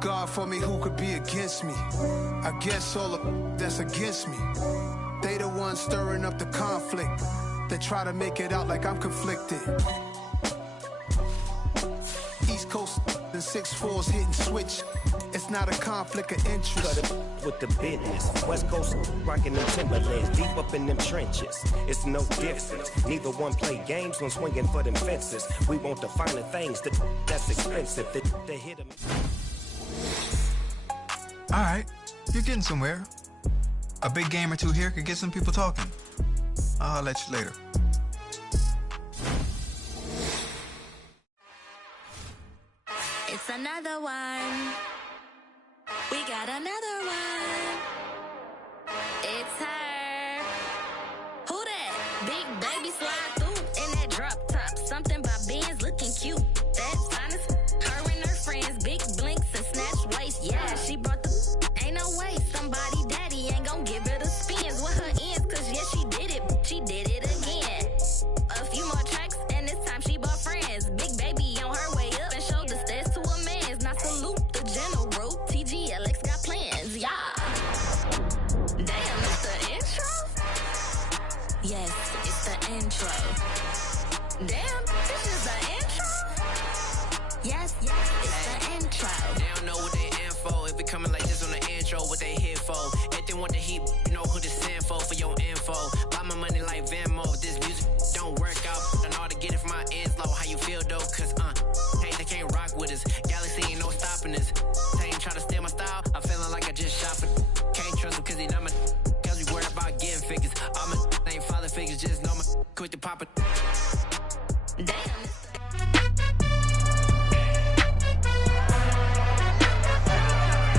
God for me, who could be against me? I guess all the that's against me. They the ones stirring up the conflict. They try to make it out like I'm conflicted. East Coast and 6'4s hitting switch. It's not a conflict of interest. With the business, West Coast rocking them Timberlands, deep up in them trenches. It's no difference. Neither one play games when swinging for them fences. We want the finer things that's expensive. They hit them. All right, you're getting somewhere. A big game or two here could get some people talking. I'll let you later. It's another one. We got another one. It's her. Who that? Big baby slide through in that drop top. Something about Benz looking cute. That's honest. Her and her friends, big blinks and snatch waist. Yeah, she brought the. Ain't no way somebody daddy ain't gon' give her the spins with her ends. Cause yeah, she did it. She did it again. A few more tracks and this time she bought friends. Big baby on her way up and showed the stairs to a man's. Now salute the general. TGLX got plans, yeah. Damn, it's the intro? Yes, it's the intro. Damn, this is the intro? Yes, it's the intro. They don't know what they info. If we coming like this on the intro, what they here for? If they want the heat, you know who to send for your info. Buy my money like Venmo. This music don't work out. I know how to get it from my ends low. How you feel though? Cause hey, they can't rock with us. Galaxy ain't no stopping us. Try to steal my style, I'm feeling like I just shot it. Can't trust him cause he not my cause we worried about getting figures. All my ain't father figures, just know my quick to pop it. Damn.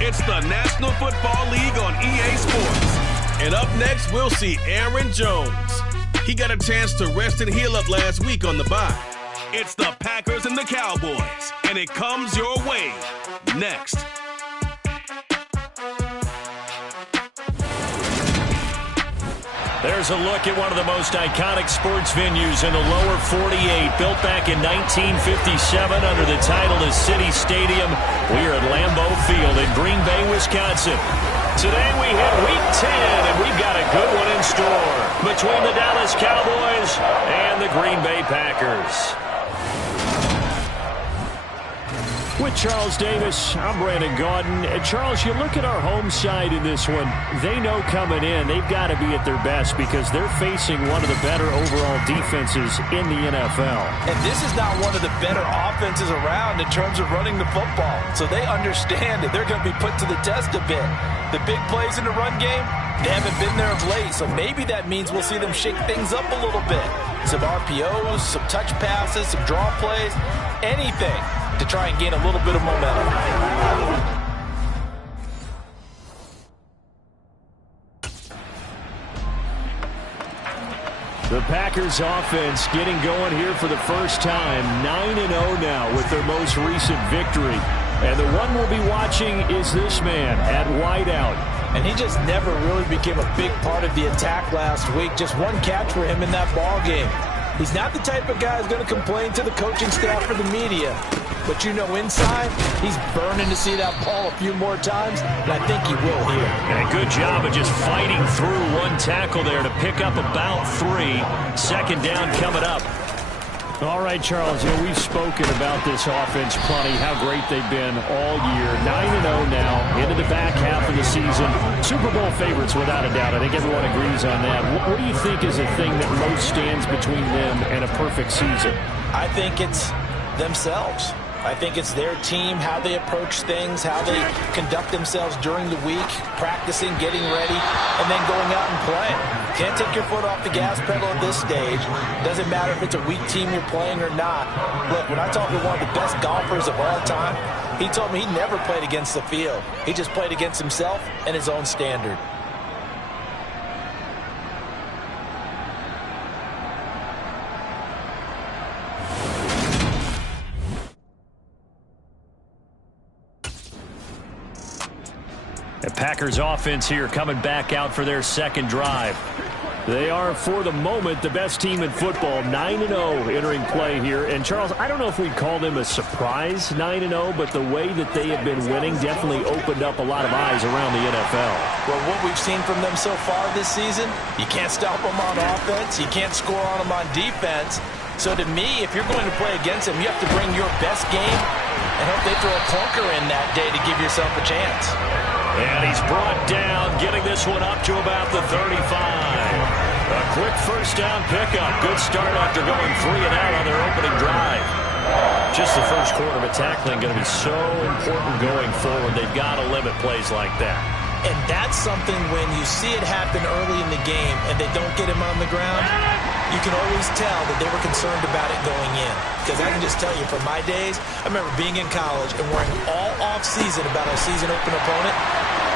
It's the National Football League on EA Sports. And up next, we'll see Aaron Jones. He got a chance to rest and heal up last week on the bye. It's the Packers and the Cowboys, and it comes your way next. There's a look at one of the most iconic sports venues in the lower 48, built back in 1957 under the title of City Stadium. We are at Lambeau Field in Green Bay, Wisconsin. Today we hit Week 10, and we've got a good one in store between the Dallas Cowboys and the Green Bay Packers. With Charles Davis, I'm Brandon Gaudin. And Charles, you look at our home side in this one. They know coming in they've got to be at their best because they're facing one of the better overall defenses in the NFL. And this is not one of the better offenses around in terms of running the football. So they understand that they're going to be put to the test a bit. The big plays in the run game, they haven't been there of late. So maybe that means we'll see them shake things up a little bit. Some RPOs, some touch passes, some draw plays, anything to try and gain a little bit of momentum. The Packers offense getting going here for the first time. 9-0 now with their most recent victory. And the one we'll be watching is this man at wideout. And he just never really became a big part of the attack last week. Just one catch for him in that ball game. He's not the type of guy who's going to complain to the coaching staff or the media. But you know inside, he's burning to see that ball a few more times, and I think he will here. And a good job of just fighting through one tackle there to pick up about 3. Second down coming up. All right, Charles, we've spoken about this offense plenty, how great they've been all year. 9-0 now, into the back half of the season. Super Bowl favorites, without a doubt. I think everyone agrees on that. What do you think is the thing that most stands between them and a perfect season? I think it's themselves. I think it's their team, how they approach things, how they conduct themselves during the week, practicing, getting ready, and then going out and playing. Can't take your foot off the gas pedal at this stage. Doesn't matter if it's a weak team you're playing or not. Look, when I talked to one of the best golfers of all time, he told me he never played against the field. He just played against himself and his own standard. The Packers offense here coming back out for their second drive. They are, for the moment, the best team in football, 9-0 entering play here. And, Charles, I don't know if we'd call them a surprise 9-0, but the way that they have been winning definitely opened up a lot of eyes around the NFL. Well, what we've seen from them so far this season, you can't stop them on offense. You can't score on them on defense. So to me, if you're going to play against them, you have to bring your best game and hope they throw a clunker in that day to give yourself a chance. And he's brought down, getting this one up to about the 35. A quick first down pickup. Good start after going 3 and out on their opening drive. Just the first quarter, but tackling going to be so important going forward. They've got to limit plays like that. And that's something when you see it happen early in the game and they don't get him on the ground, you can always tell that they were concerned about it going in. Because I can just tell you, from my days, I remember being in college and worrying all off-season about our season-open opponent,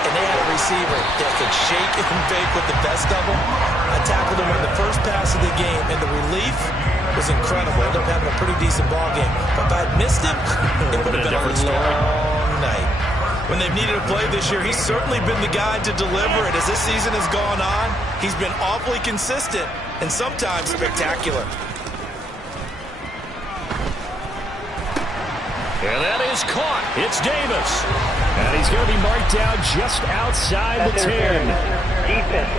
and they had a receiver that could shake and bake with the best of them. I tackled him on the first pass of the game, and the relief was incredible. I ended up having a pretty decent ball game. But if I had missed him, it would have been a long night. When they've needed a play this year, he's certainly been the guy to deliver it. As this season has gone on, he's been awfully consistent and sometimes spectacular. And that is caught. It's Davis. And he's going to be marked down just outside the 10. Defense.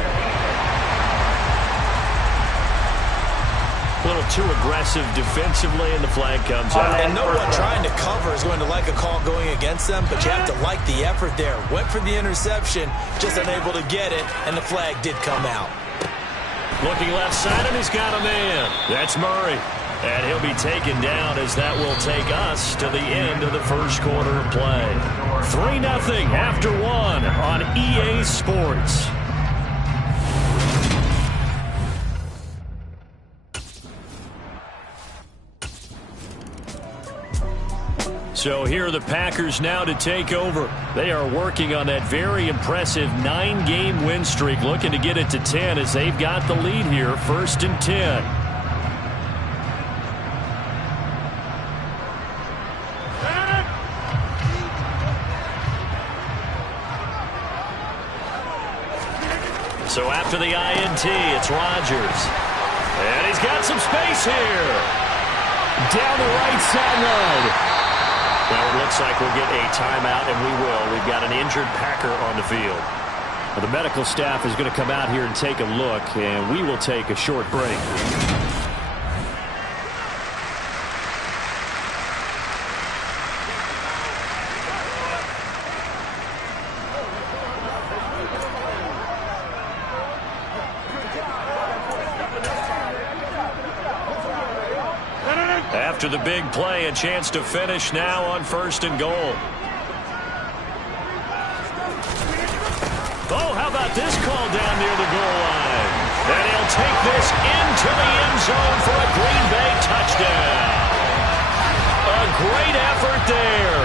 A little too aggressive defensively, and the flag comes out. And no one trying to cover is going to like a call going against them, but you have to like the effort there. Went for the interception, just unable to get it, and the flag did come out. Looking left side, and he's got a man. That's Murray. And he'll be taken down as that will take us to the end of the first quarter of play. 3-0 after 1 on EA Sports. So here are the Packers now to take over. They are working on that very impressive 9-game win streak, looking to get it to 10 as they've got the lead here, 1st and 10. So after the INT, it's Rodgers. And he's got some space here. Down the right sideline. Well, it looks like we'll get a timeout, and we will. We've got an injured Packer on the field. Well, the medical staff is going to come out here and take a look, and we will take a short break. After the big play, a chance to finish now on 1st and goal. Oh, how about this call down near the goal line? And he'll take this into the end zone for a Green Bay touchdown. A great effort there.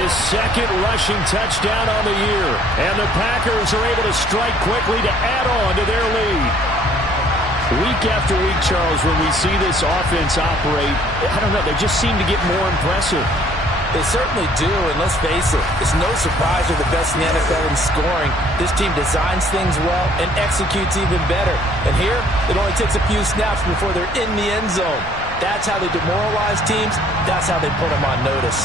His 2nd rushing touchdown on the year. And the Packers are able to strike quickly to add on to their lead. Week after week, Charles, when we see this offense operate, I don't know, they just seem to get more impressive. They certainly do, and let's face it, it's no surprise they're the best in the NFL in scoring. This team designs things well and executes even better. And here, it only takes a few snaps before they're in the end zone. That's how they demoralize teams. That's how they put them on notice.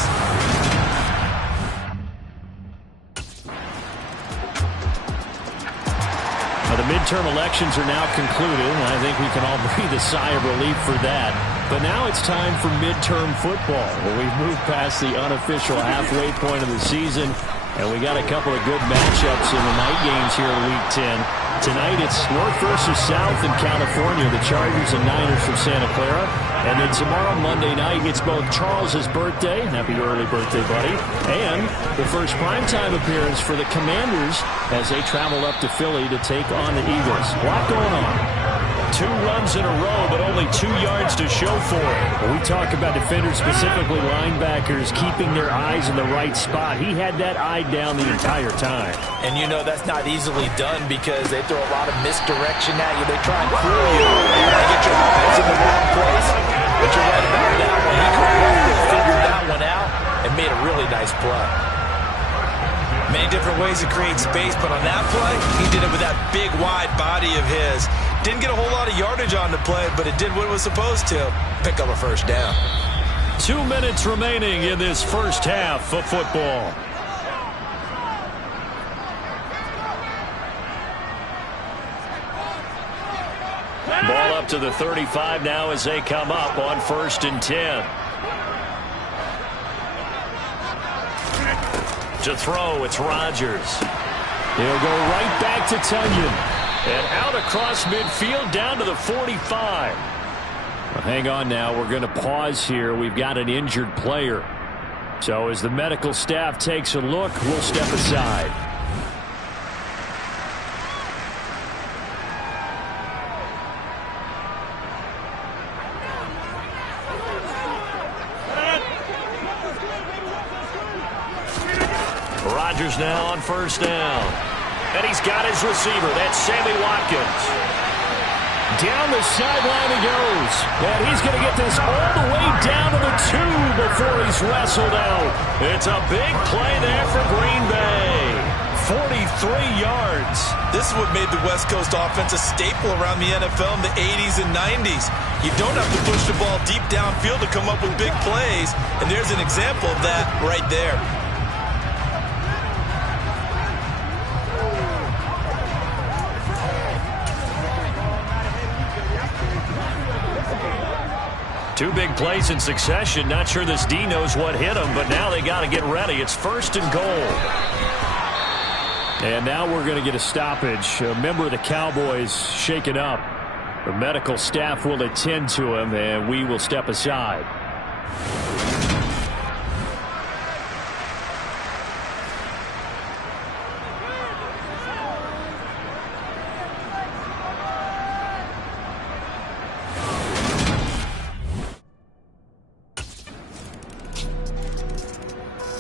The midterm elections are now concluded, and I think we can all breathe a sigh of relief for that. But now it's time for midterm football. We've moved past the unofficial halfway point of the season, and we got a couple of good matchups in the night games here in Week 10. Tonight it's North versus South in California, the Chargers and Niners from Santa Clara. And then tomorrow, Monday night, it's both Charles's birthday, happy early birthday, buddy, and the first primetime appearance for the Commanders as they travel up to Philly to take on the Eagles. A lot going on. 2 runs in a row, but only 2 yards to show for it. When we talk about defenders, specifically linebackers, keeping their eyes in the right spot, he had that eye down the entire time. And you know that's not easily done because they throw a lot of misdirection at you. They try and fool you. You're going to get your offense in the wrong place. But you're right about that one. He correctly figured that one out and made a really nice play. Many different ways to create space, but on that play, he did it with that big, wide body of his. Didn't get a whole lot of yardage on the play, but it did what it was supposed to. Pick up a first down. 2 minutes remaining in this first half of football. Ball up to the 35 now as they come up on 1st and 10. To throw, it's Rodgers. He'll go right back to Tunyon. And out across midfield down to the 45. Well, hang on now. We're going to pause here. We've got an injured player. So as the medical staff takes a look, we'll step aside. Rodgers now on 1st down. And he's got his receiver. That's Sammy Watkins. Down the sideline he goes. And he's going to get this all the way down to the 2 before he's wrestled out. It's a big play there for Green Bay. 43 yards. This is what made the West Coast offense a staple around the NFL in the 80s and 90s. You don't have to push the ball deep downfield to come up with big plays. And there's an example of that right there. Two big plays in succession. Not sure this D knows what hit him, but now they got to get ready. It's 1st and goal. And now we're going to get a stoppage. A member of the Cowboys shaken up. The medical staff will attend to him, and we will step aside.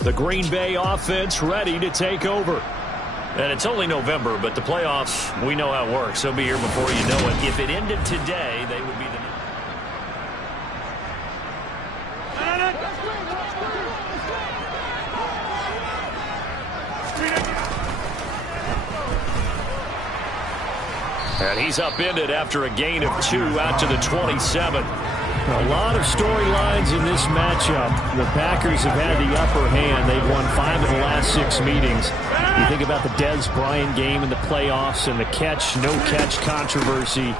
The Green Bay offense ready to take over. And it's only November, but the playoffs, we know how it works. They'll be here before you know it. If it ended today, they would be the... And he's upended after a gain of 2 out to the 27. A lot of storylines in this matchup. The Packers have had the upper hand. They've won 5 of the last 6 meetings. You think about the Dez Bryant game in the playoffs and the catch, no catch controversy.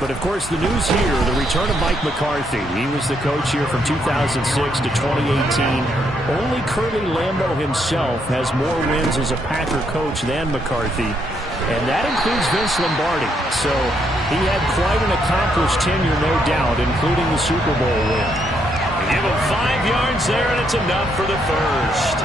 But, of course, the news here, the return of Mike McCarthy. He was the coach here from 2006 to 2018. Only Curly Lambeau himself has more wins as a Packer coach than McCarthy. And that includes Vince Lombardi. So he had quite an accomplished tenure, no doubt, including the Super Bowl win. Give him 5 yards there, and it's enough for the first.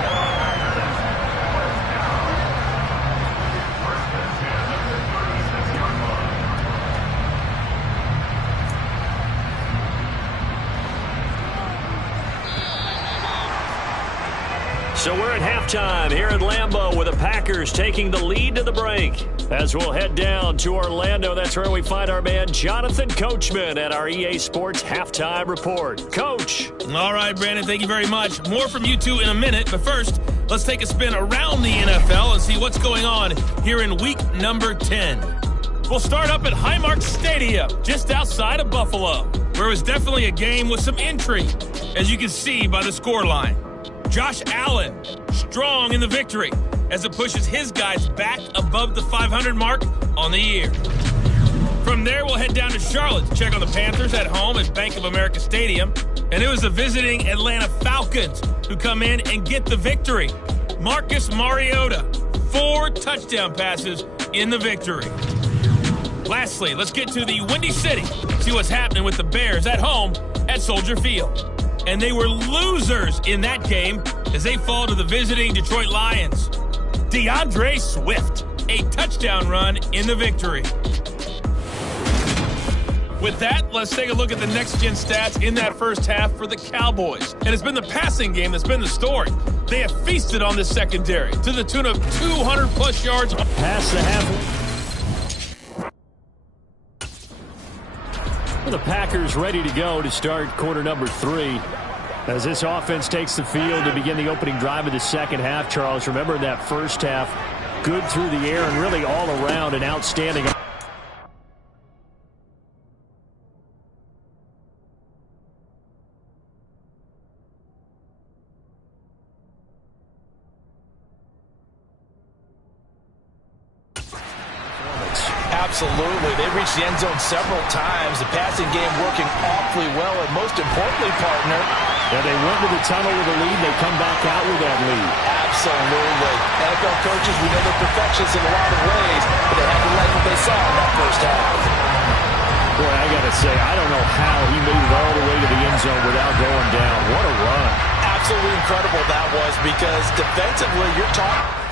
So we're at halftime here at Lambeau with the Packers taking the lead to the break. As we'll head down to Orlando, that's where we find our man Jonathan Coachman at our EA Sports Halftime Report. Coach. All right, Brandon, thank you very much. More from you two in a minute, but first, let's take a spin around the NFL and see what's going on here in week number 10. We'll start up at Highmark Stadium, just outside of Buffalo, where it was definitely a game with some intrigue, as you can see by the scoreline. Josh Allen, strong in the victory as it pushes his guys back above the 500 mark on the year. From there, we'll head down to Charlotte to check on the Panthers at home at Bank of America Stadium. And it was the visiting Atlanta Falcons who come in and get the victory. Marcus Mariota, 4 touchdown passes in the victory. Lastly, let's get to the Windy City, see what's happening with the Bears at home at Soldier Field. And they were losers in that game as they fall to the visiting Detroit Lions. DeAndre Swift, a touchdown run in the victory. With that, let's take a look at the next-gen stats in that first half for the Cowboys. And it's been the passing game that's been the story. They have feasted on this secondary to the tune of 200-plus yards. Past the half. The Packers ready to go to start quarter number 3. As this offense takes the field to begin the opening drive of the second half, Charles, remember that first half, good through the air and really all around an outstanding. Absolutely. They reached the end zone several times. The passing game working awfully well, and most importantly, partner, yeah, they went to the tunnel with a lead. They come back out with that lead. Absolutely. NFL coaches, we know they're perfectionists in a lot of ways, but they had to like what they saw in that first half. Boy, I got to say, I don't know how he made it all the way to the end zone without going down. What a run. Absolutely incredible that was, because defensively, you're talking